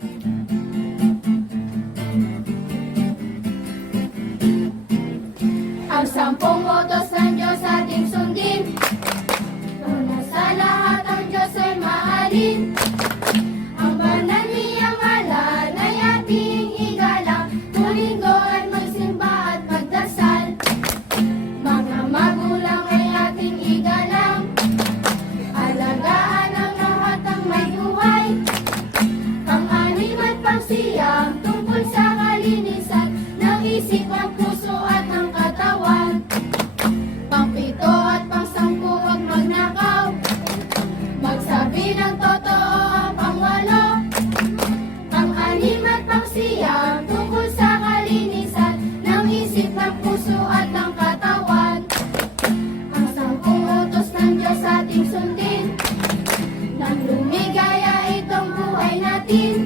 Ang 10 utos ng Diyos ating sundin. Una sa lahat ang Diyos ay mahalin. Ang banal niyang ngalan ay ating igalang. Tuwing at magsimba at magdasal. Mga magulang ay ating igalang. Alagaan ang lahat ng may buhay. Pang-anim at pang-siyam tungkol sa kalinisan ng isip, ng puso at ng katawan. Pang-pito at pang-10 huwag magnakaw. Magsabi ng totoo ang pang-8. Pang-anim at pang-siyam tungkol sa kalinisan ng isip, ng puso at ng katawan. Ang 10 utos ng Diyos ating sundin. Nang lumigaya itong buhay natin.